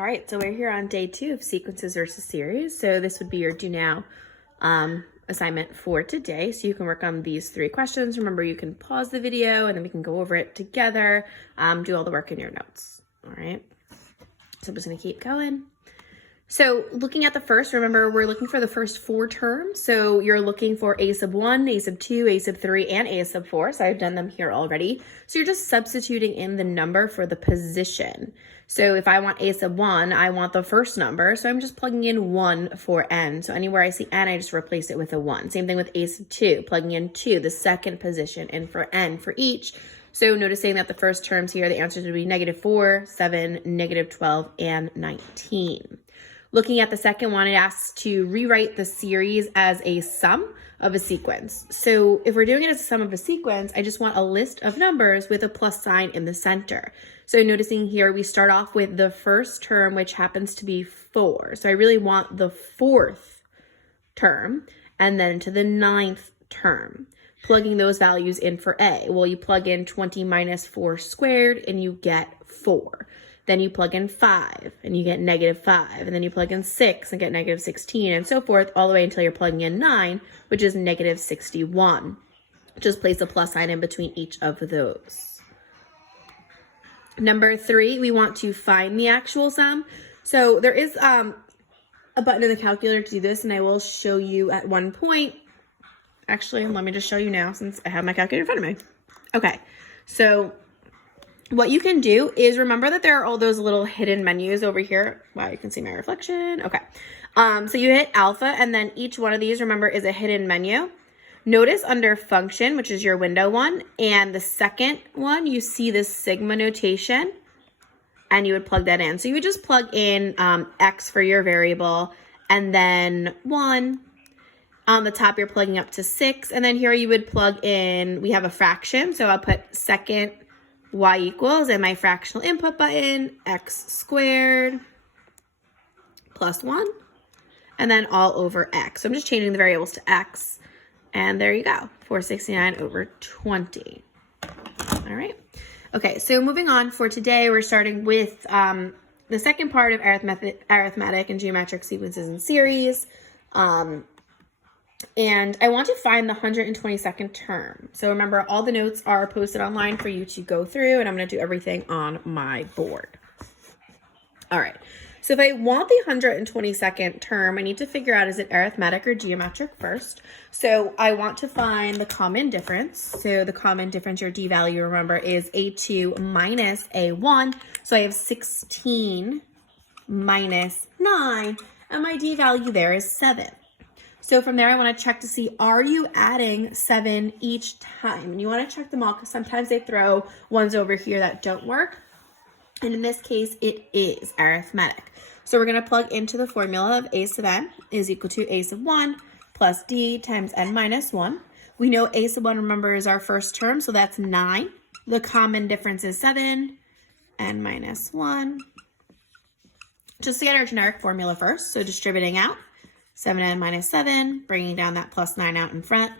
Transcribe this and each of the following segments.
All right, so we're here on day 2 of sequences versus series. So this would be your do now assignment for today. So you can work on these 3 questions. Remember, you can pause the video and then we can go over it together, do all the work in your notes. All right, so I'm just gonna keep going. So looking at the first, remember we're looking for the first 4 terms. So you're looking for a sub 1, a sub 2, a sub 3, and a sub 4. So I've done them here already. So you're just substituting in the number for the position. So if I want a sub 1, I want the first number. So I'm just plugging in 1 for n. So anywhere I see n, I just replace it with a 1. Same thing with a sub 2, plugging in 2, the second position, and for n for each. So noticing that the first terms here, the answers would be -4, 7, -12, and 19. Looking at the second one, it asks to rewrite the series as a sum of a sequence. So if we're doing it as a sum of a sequence, I just want a list of numbers with a plus sign in the center. So noticing here, we start off with the first term, which happens to be 4. So I really want the 4th term, and then to the 9th term, plugging those values in for a. Well, you plug in 20 minus 4 squared, and you get 4. Then you plug in 5 and you get -5, and then you plug in 6 and get -16, and so forth, all the way until you're plugging in 9, which is -61. Just place a plus sign in between each of those. Number 3, we want to find the actual sum. So there is a button in the calculator to do this, and I will show you at one point. Actually, let me just show you now since I have my calculator in front of me. Okay, so what you can do is remember that there are all those little hidden menus over here. Wow, you can see my reflection. Okay. So you hit alpha, and then each one of these, remember, is a hidden menu. Notice under function, which is your window one, and the second one, you see this sigma notation, and you would plug that in. So you would just plug in x for your variable, and then 1. On the top, you're plugging up to 6, and then here you would plug in, we have a fraction, so I'll put second y equals, and my fractional input button, x squared plus 1, and then all over x. So I'm just changing the variables to x, and there you go, 469 over 20. All right. Okay, so moving on for today, we're starting with the second part of arithmetic and geometric sequences and series. And I want to find the 122nd term. So remember, all the notes are posted online for you to go through, and I'm going to do everything on my board. All right. So if I want the 122nd term, I need to figure out, is it arithmetic or geometric first? So I want to find the common difference. So the common difference, your D value, remember, is A2 minus A1. So I have 16 minus 9, and my D value there is 7. So from there, I want to check to see, are you adding 7 each time? And you want to check them all because sometimes they throw ones over here that don't work. And in this case, it is arithmetic. So we're going to plug into the formula of a sub n is equal to a sub 1 plus d times n minus 1. We know a sub 1, remember, is our first term, so that's 9. The common difference is 7, n minus 1. Just to get our generic formula first, so distributing out. 7n minus 7, bringing down that plus 9 out in front.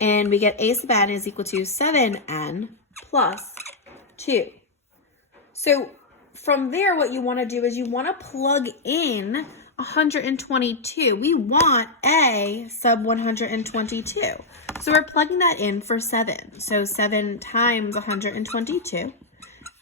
And we get a sub n is equal to 7n plus 2. So from there, what you want to do is you want to plug in 122. We want a sub 122. So we're plugging that in for 7. So 7 times 122.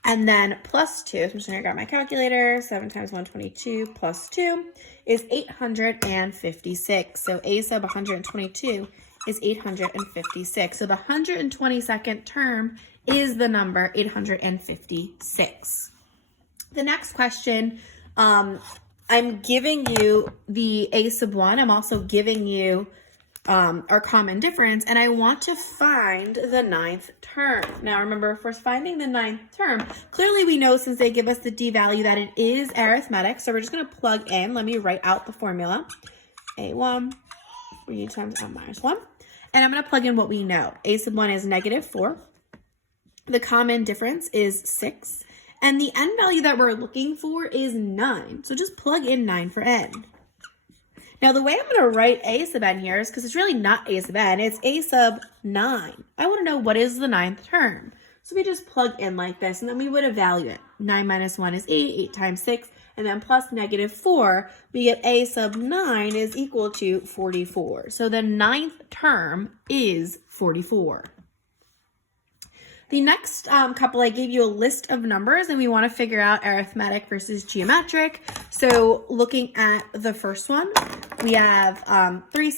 And then plus 2, so I'm just going to grab my calculator. 7 times 122 plus 2 is 856. So a sub 122 is 856. So the 122nd term is the number 856. The next question, I'm giving you the a sub 1. I'm also giving you our common difference, and I want to find the 9th term. Now remember, for finding the 9th term, clearly we know, since they give us the D value, that it is arithmetic. So we're just going to plug in. Let me write out the formula. A1 3 times n minus 1. And I'm going to plug in what we know. A sub 1 is -4. The common difference is 6. And the n value that we're looking for is 9. So just plug in 9 for n. Now, the way I'm going to write a sub n here is because it's really not a sub n, it's a sub 9. I want to know what is the 9th term. So we just plug in like this, and then we would evaluate. 9 minus 1 is 8, 8 times 6, and then plus -4, we get a sub 9 is equal to 44. So the ninth term is 44. The next couple, I gave you a list of numbers, and we want to figure out arithmetic versus geometric. So looking at the first one, we have 3,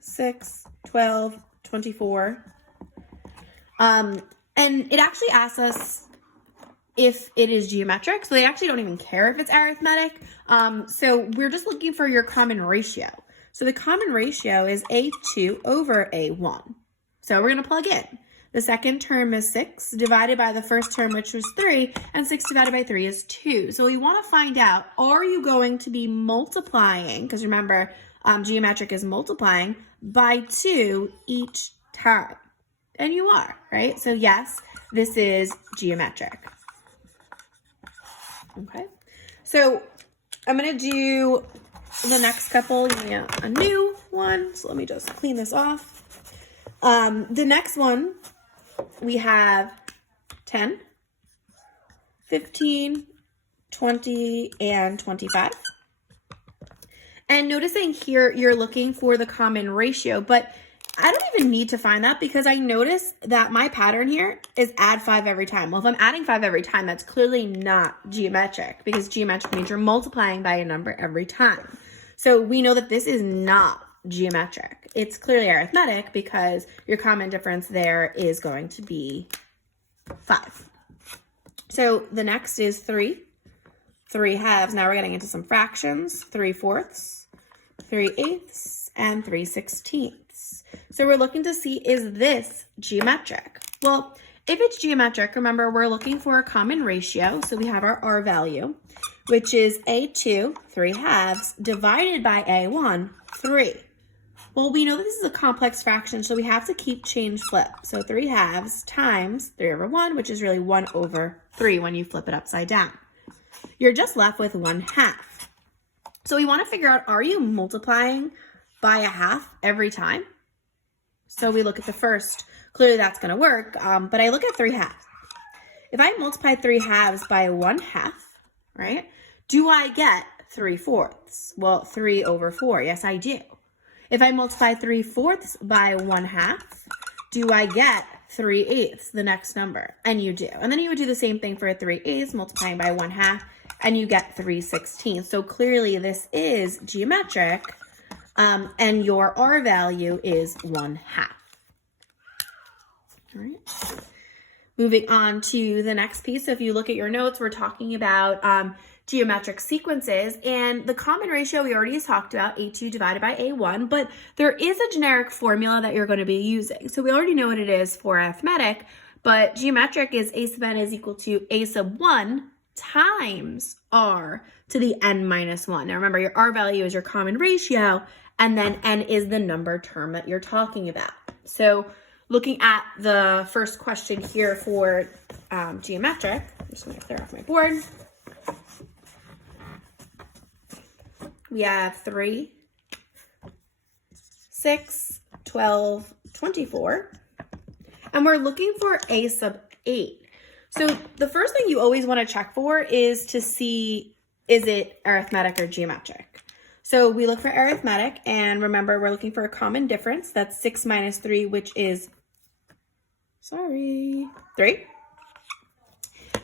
6, 12, 24. And it actually asks us if it is geometric, so they actually don't even care if it's arithmetic. So we're just looking for your common ratio. So the common ratio is A2 over A1. So we're going to plug in. The second term is 6 divided by the first term, which was 3, and 6 divided by 3 is 2. So we want to find out, are you going to be multiplying, because remember, geometric is multiplying, by 2 each time? And you are, right? So yes, this is geometric. Okay, so I'm going to do the next couple, a new one. So let me just clean this off. The next one, we have 10, 15, 20, and 25. And noticing here, you're looking for the common ratio, but I don't even need to find that because I notice that my pattern here is add 5 every time. Well, if I'm adding 5 every time, that's clearly not geometric because geometric means you're multiplying by a number every time. So we know that this is not geometric. It's clearly arithmetic because your common difference there is going to be 5. So the next is 3 halves. Now we're getting into some fractions. 3/4, 3/8, and 3/16. So we're looking to see, is this geometric? Well, if it's geometric, remember, we're looking for a common ratio. So we have our R value, which is A2, 3 halves, divided by A1, 3. Well, we know that this is a complex fraction, so we have to keep change flip. So 3 halves times 3 over 1, which is really 1 over 3 when you flip it upside down. You're just left with 1/2. So we want to figure out, are you multiplying by a half every time? So we look at the first. Clearly that's going to work, but I look at 3 halves. If I multiply 3 halves by 1/2, right, do I get 3/4? Well, 3 over 4. Yes, I do. If I multiply 3/4 by 1/2, do I get 3/8, the next number? And you do. And then you would do the same thing for 3/8, multiplying by 1/2, and you get 3/16. So clearly this is geometric, and your R value is 1/2. All right. Moving on to the next piece. So if you look at your notes, we're talking about geometric sequences, and the common ratio we already talked about, A2 divided by A1, but there is a generic formula that you're going to be using. So we already know what it is for arithmetic, but geometric is A sub n is equal to A sub 1 times R to the n minus 1. Now remember, your R value is your common ratio, and then n is the number term that you're talking about. So looking at the first question here for geometric, I'm just going to clear off my board. We have 3, 6, 12, 24, and we're looking for A sub 8. So the first thing you always want to check for is to see, is it arithmetic or geometric? So we look for arithmetic, and remember, we're looking for a common difference. That's 6 minus 3, which is, 3.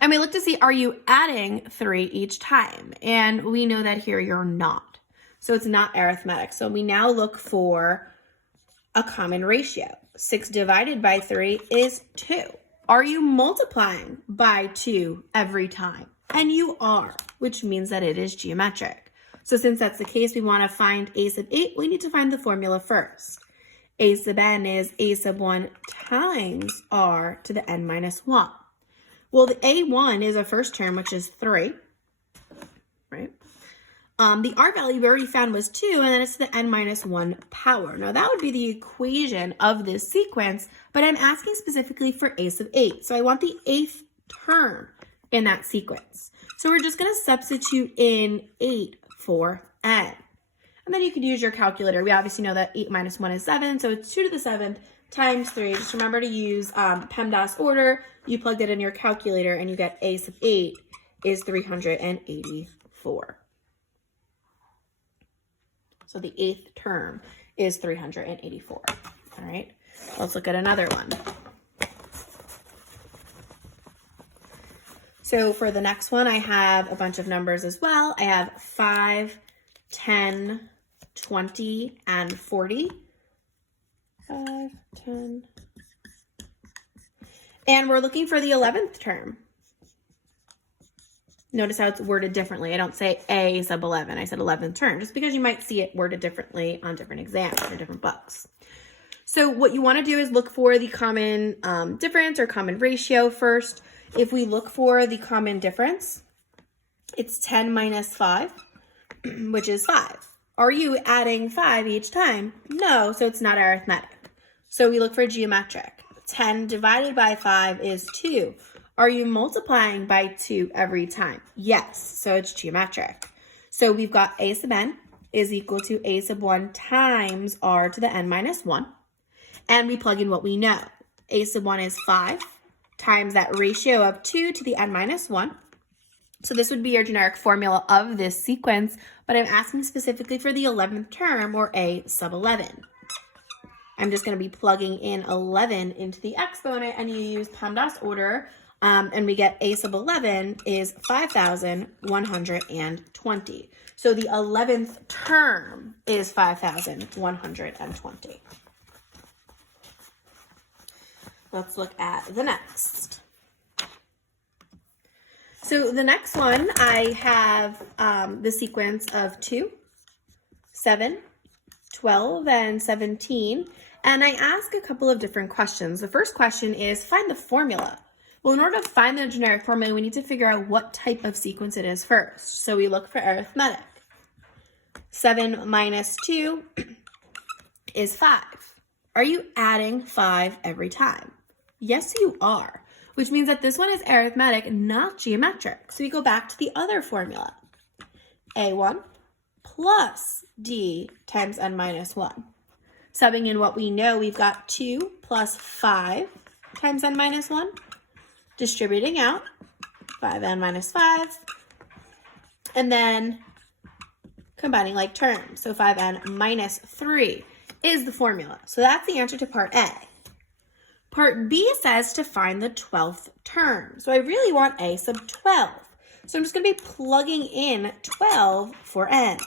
And we look to see, are you adding 3 each time? And we know that here you're not. So it's not arithmetic. So we now look for a common ratio. 6 divided by 3 is 2. Are you multiplying by 2 every time? And you are, which means that it is geometric. So since that's the case, we want to find A sub 8. We need to find the formula first. A sub n is A sub 1 times R to the n minus 1. Well, the A1 is a first term, which is 3, right? The R value we already found was 2, and then it's the n minus 1 power. Now, that would be the equation of this sequence, but I'm asking specifically for A sub 8. So I want the 8th term in that sequence. So we're just going to substitute in 8 for n. And then you could use your calculator. We obviously know that 8 minus 1 is 7, so it's 2 to the 7th times 3. Just remember to use PEMDAS order. You plugged it in your calculator, and you get A sub 8 is 384. So the 8th term is 384. All right, let's look at another one. So for the next one, I have a bunch of numbers as well. I have 5, 10, 20, and 40. 5, 10. And we're looking for the 11th term. Notice how it's worded differently. I don't say A sub 11. I said 11th term, just because you might see it worded differently on different exams or different books. So what you want to do is look for the common difference or common ratio first. If we look for the common difference, it's 10 minus 5, which is 5. Are you adding 5 each time? No, so it's not arithmetic. So we look for geometric. 10 divided by 5 is 2. Are you multiplying by 2 every time? Yes, so it's geometric. So we've got a sub n is equal to a sub 1 times r to the n minus 1. And we plug in what we know. A sub 1 is 5 times that ratio of 2 to the n minus 1. So this would be your generic formula of this sequence, but I'm asking specifically for the 11th term, or a sub 11. I'm just going to be plugging in 11 into the exponent, and you use PEMDAS order, and we get a sub 11 is 5,120. So the 11th term is 5,120. Let's look at the next. So the next one, I have the sequence of 2, 7, 12, and 17. And I ask a couple of different questions. The first question is, find the formula. Well, in order to find the generic formula, we need to figure out what type of sequence it is first. So we look for arithmetic. 7 minus 2 is 5. Are you adding 5 every time? Yes, you are, which means that this one is arithmetic, not geometric. So we go back to the other formula. A1 plus D times n minus 1. Subbing in what we know, we've got 2 plus 5 times n minus 1. Distributing out, 5n minus 5. And then combining like terms. So 5n minus 3 is the formula. So that's the answer to part A. Part B says to find the 12th term. So I really want a sub 12. So I'm just going to be plugging in 12 for n.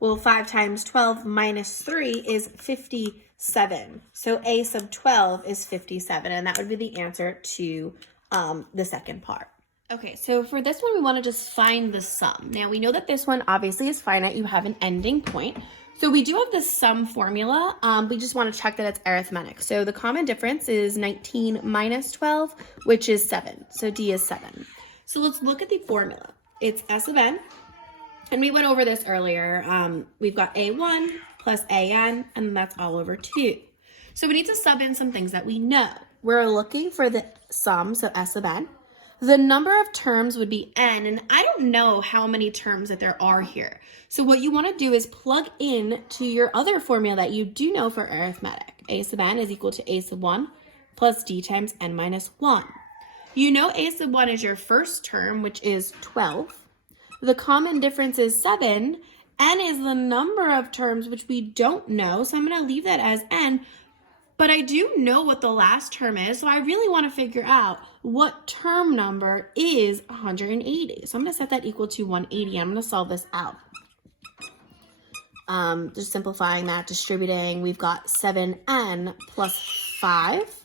Well, 5 times 12 minus 3 is 57. So a sub 12 is 57, and that would be the answer to the second part. Okay, so for this one, we want to just find the sum. Now, we know that this one obviously is finite. You have an ending point. So we do have the sum formula. We just want to check that it's arithmetic. So the common difference is 19 minus 12, which is 7. So D is 7. So let's look at the formula. It's S of n. And we went over this earlier. We've got A1 plus AN, and that's all over 2. So we need to sub in some things that we know. We're looking for the sum, so S of n. The number of terms would be n, and I don't know how many terms that there are here. So what you want to do is plug in to your other formula that you do know for arithmetic. A sub n is equal to a sub 1 plus d times n minus 1. You know a sub 1 is your first term, which is 12. The common difference is 7. N is the number of terms, which we don't know, so I'm going to leave that as n. But I do know what the last term is, so I really want to figure out what term number is 180. So I'm going to set that equal to 180. I'm going to solve this out. Just simplifying that, distributing, we've got 7n plus 5.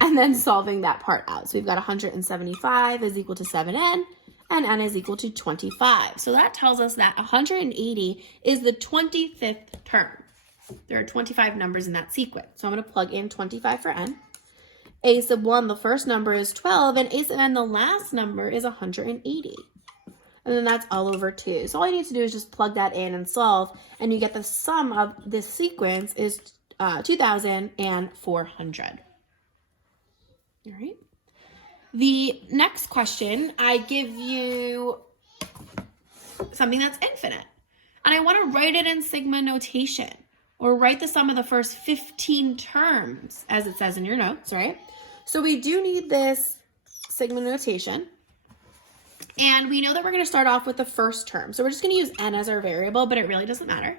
And then solving that part out. So we've got 175 is equal to 7n, and n is equal to 25. So that tells us that 180 is the 25th term. There are 25 numbers in that sequence. So I'm going to plug in 25 for n. A sub 1, the first number is 12, and a sub n, the last number is 180. And then that's all over 2. So all you need to do is just plug that in and solve, and you get the sum of this sequence is 2,400. All right. The next question, I give you something that's infinite. And I want to write it in sigma notation, or write the sum of the first 15 terms, as it says in your notes, right? So we do need this sigma notation. And we know that we're going to start off with the first term. So we're just going to use n as our variable, but it really doesn't matter.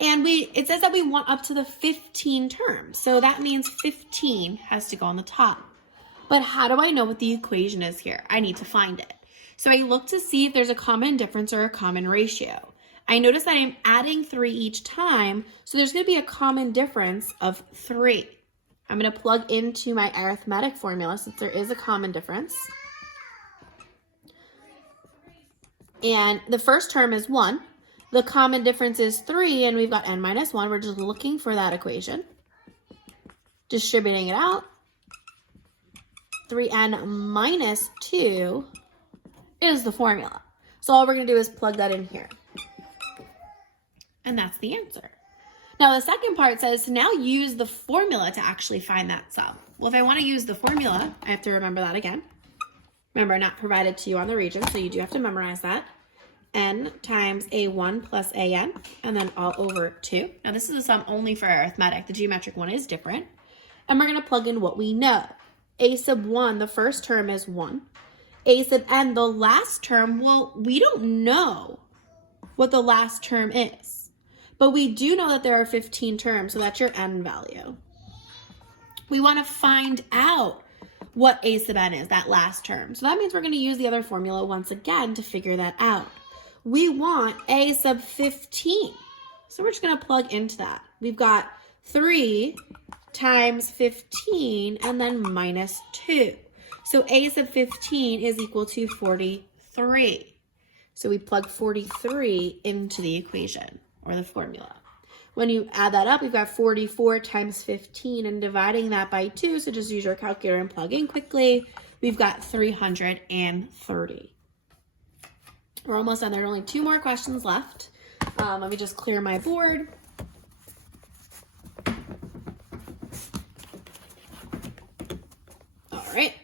And it says that we want up to the 15 terms. So that means 15 has to go on the top. But how do I know what the equation is here? I need to find it. So I look to see if there's a common difference or a common ratio. I notice that I'm adding 3 each time, so there's going to be a common difference of 3. I'm going to plug into my arithmetic formula since there is a common difference. And the first term is 1. The common difference is 3, and we've got n minus 1. We're just looking for that equation. Distributing it out. 3n minus 2 is the formula. So all we're going to do is plug that in here. And that's the answer. Now the second part says to now use the formula to actually find that sum. Well, if I want to use the formula, I have to remember that again. Remember, not provided to you on the region, so you do have to memorize that. N times a1 plus an, and then all over 2. Now this is a sum only for arithmetic. The geometric one is different. And we're going to plug in what we know. A sub 1, the first term is 1. A sub n, the last term, well, we don't know what the last term is. But we do know that there are 15 terms, so that's your n value. We want to find out what a sub n is, that last term. So that means we're going to use the other formula once again to figure that out. We want a sub 15. So we're just going to plug into that. We've got 3 times 15 and then minus 2. So a sub 15 is equal to 43. So we plug 43 into the equation or the formula. When you add that up, we've got 44 times 15 and dividing that by 2. So just use your calculator and plug in quickly. We've got 330. We're almost done. There are only 2 more questions left. Let me just clear my board. All right.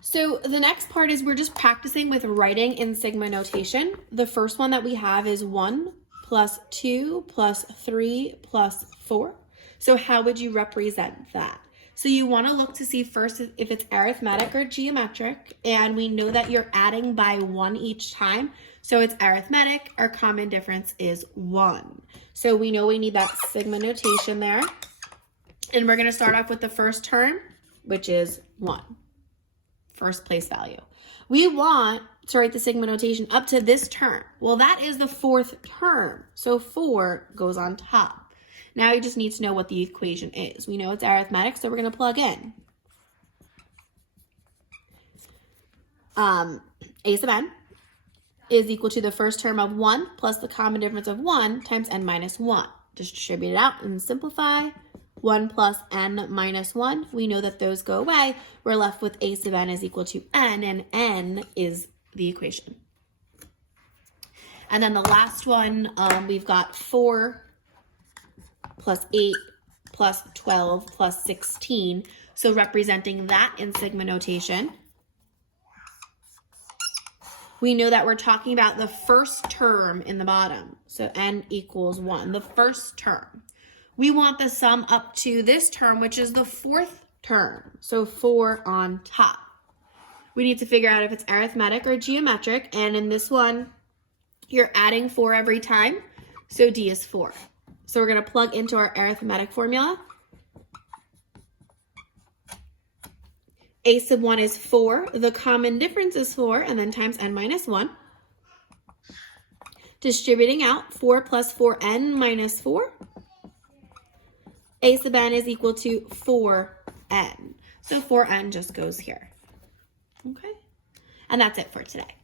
So the next part is we're just practicing with writing in sigma notation. The first one that we have is 1 plus 2 plus 3 plus 4. So how would you represent that? So you want to look to see first if it's arithmetic or geometric, and we know that you're adding by 1 each time. So it's arithmetic, our common difference is 1. So we know we need that sigma notation there. And we're going to start off with the first term, which is 1. First place value. We want to write the sigma notation up to this term. Well, that is the 4th term. So 4 goes on top. Now you just need to know what the equation is. We know it's arithmetic, so we're going to plug in. A sub n is equal to the first term of 1 plus the common difference of 1 times n minus 1. Distribute it out and simplify. 1 plus n minus 1. We know that those go away. We're left with a sub n is equal to n, and n is the equation. And then the last one, we've got 4 plus 8 plus 12 plus 16. So representing that in sigma notation, we know that we're talking about the first term in the bottom. So n equals 1, the first term. We want the sum up to this term, which is the 4th term. So 4 on top. We need to figure out if it's arithmetic or geometric. And in this one, you're adding 4 every time. So D is 4. So we're going to plug into our arithmetic formula. A sub 1 is 4. The common difference is 4, and then times n minus 1. Distributing out, 4 plus 4n minus 4. A sub n is equal to 4n. So 4n just goes here. Okay? And that's it for today.